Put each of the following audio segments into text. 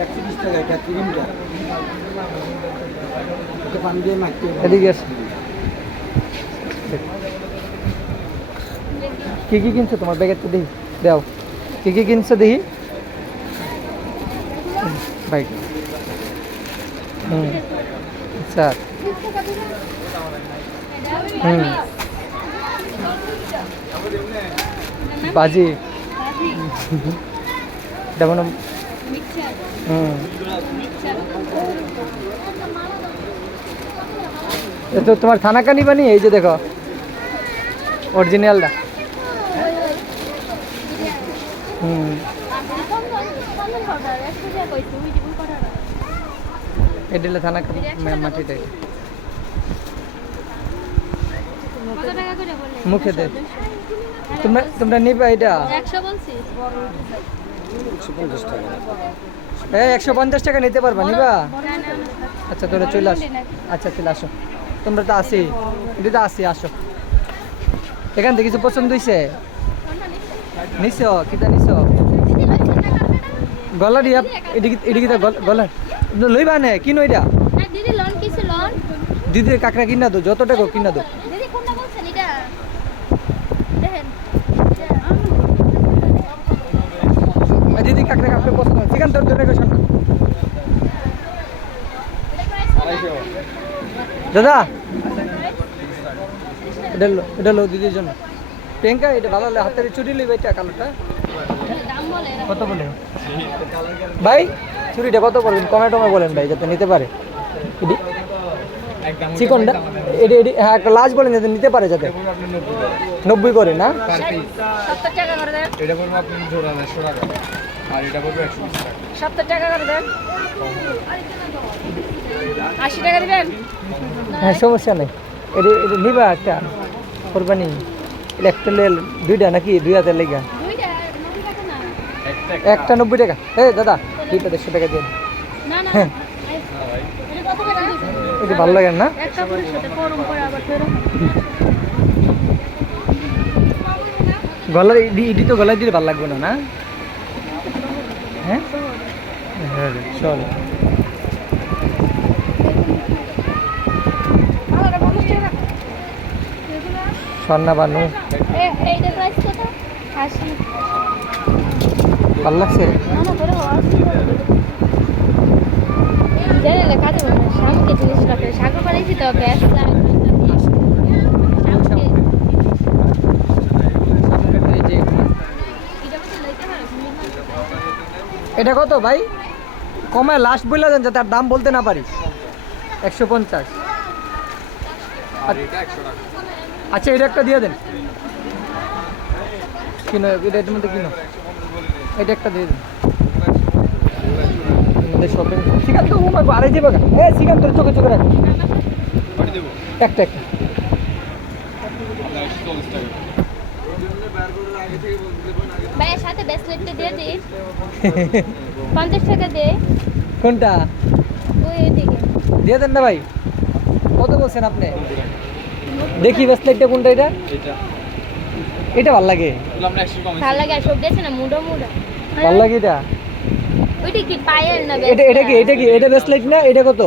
130 টাকা এটা ক্রিমটা। এটা পানি দিয়ে মাখতে হবে। এদিকে আসো। কি কি কিনছো তোমার ব্যাগের তো দেখি দাও, কি কি কিনছো দেখি ভাই। আচ্ছা বাজি যেমন তো তোমার থানাকানি বানি এই যে দেখো অরিজিনালটা। এডিলে থানা মাটিটা মুখে দে। তোমরা নিবা এটা 150 টাকা নিতে পারবা নিবা? আচ্ছা তোরা চলে আসো। আচ্ছা চলে আসো, তোমরা তো আসি এটা আসি, আসো। এখান থেকে কিছু পছন্দ হয়েছে নিছো? কিতা নিছো? গলা দিয়া এদিকে গলা লইবা নে কিনো এটা? দিদির কাকড়া কিনা দো, যত টাকা কিনা দো। দিদি কাকড়া কাপড়ে পছন্দ চিকেন তোর জন্য দাদা এটা লো দিদির জন্য পেঙ্কা। এটা ভালো হলে হাতের চুরি লিবে, এটা কালোটা কত বলে ভাই? চুরিটা কত বলবেন? কমে টমে বলেন ভাই যাতে নিতে পারে। চিকনটা এটি হ্যাঁ একটা লাস্ট বলেন যাতে নিতে পারে, যাতে 90 করে না। আর এটা পড়বে 120 টাকা। 70 টাকা করে দেন। 80 টাকা দিবেন? হ্যাঁ সমস্যা নেই। এটা নিবা একটা কোরবানি একটা দুইটা নাকি? দুই হাতের লেগা দুইটা 90 টাকা না, একটা 90 টাকা। দাদা দুইটা 150 টাকা দিয়ে না না এটা কত করে? এটা ভালো লাগে না? একটা পুরো সাথে গরম করে আবার ফেরো। গলার ইডি তো গলায় দিলে ভালো লাগবে না না? হ্যাঁ চল স্বর্ণা বানু এইটা প্রাইস কত? 80। ভালো লাগছে। না না ধরে জানেন লেখা দেবো না, শামুকে জিনিস রাখে শাক বানাইছি তো গ্যাস এটা কত ভাই? কমায় লাস্ট বললা যান যাতে আর দাম বলতে না পারি। 150। আচ্ছা এটা একটা দিয়ে দেন, কিনো এটার মধ্যে কিনো, এটা একটা দিয়ে দেন। শপিং শিখান তো আরে যাবে শিখান তোর চোখে চোখে রাখ একটা একটা। ভাইয়ের সাথে ব্রেসলেটটা দিয়ে দিস। 50 টাকা দে। কোনটা? ওই এদিকে দিয়ে দেন না ভাই। কত বলছেন আপনি? দেখি ব্রেসলেটটা কোনটা? এটা এটা ভালো লাগে, ভালো লাগে। আর সব দিয়েছে না মুডো মুডো ভালো লাগে এটা। ওইটা কি পায়ের না? এটা কি এটা ব্রেসলেট না? এটা কত?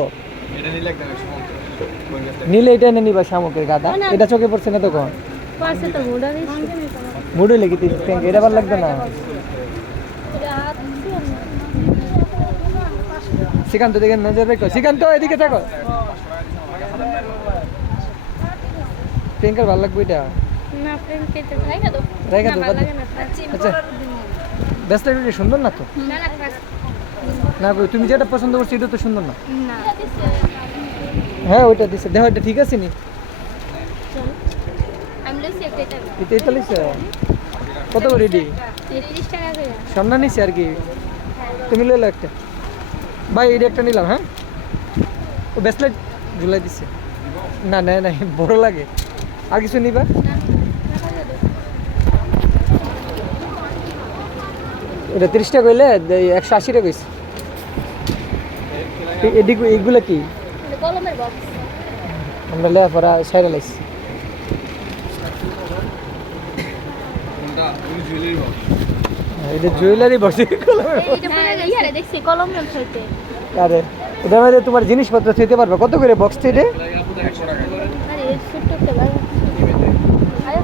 এটা নিলে একদম 150 নিলে এটা এনে নিবা শামুকের গাদা। এটা চোখে পড়ছে না তো কোন পাশে তো মুডো দিছি। মুড়ে লেগে এটা ভালো লাগবে না। শ্রীকান্ত দিকে নজর রেখো। শ্রীকান্ত এদিকে থাকো। প্রিয়াঙ্কার ভালো লাগবে এটা না প্রিন্টে তো রাইখা দাও। রাইখা দাও, ভালো বাদ লাগে দাও। না। আচ্ছা ব্রেসলেট সুন্দর না তো? না না থাক। না তুমি যেটা পছন্দ করছো এটা তো সুন্দর না। না হ্যাঁ ওইটা দিছে দেখো, এটা ঠিক আছে নি? চল আমি লইছি একটা এটা। এটা লিখছে কত করে? রেডি 30 টাকা করে। সামনে নিছি আর কি। তুমি লইলো একটা ভাই, এটা একটা নিলাম। হ্যাঁ ও ব্রেসলেট ঝুলাই দিচ্ছে না। না না বড় লাগে। আর কিছু নিবা? এটা 30 টাকা কইলে 180 টাকা কইছে। এদিকে এইগুলা কি? এটা কলমের বক্স। আমরা লেয়া পড়া সাইরা লাইছি। কোনটা? ওই জুয়েলারি বক্স। এটা জুয়েলারি বক্স ইয়ারে দেখছি কলম জল হইতে আরে ওটার মধ্যে তোমার জিনিসপত্র থইতে পারবে কত করে বক্স থেকে 100 টাকা আরে ছোট্ট একটা ভাই আয়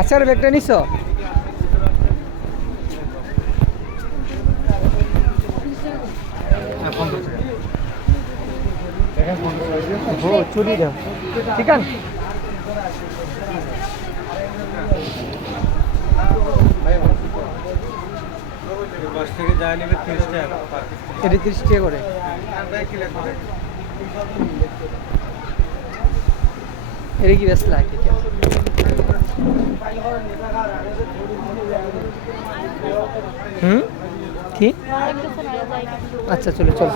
আচ্ছা আর ব্যাগটা নিছো ও চুরি দাও ঠিক আছে বাস থেকে যা নেবে 30 টাকা এটা 30 টাকা করে এটা কি বেশ লাগে হুম কি আরেকটু শোনা যায় আচ্ছা চলো চলো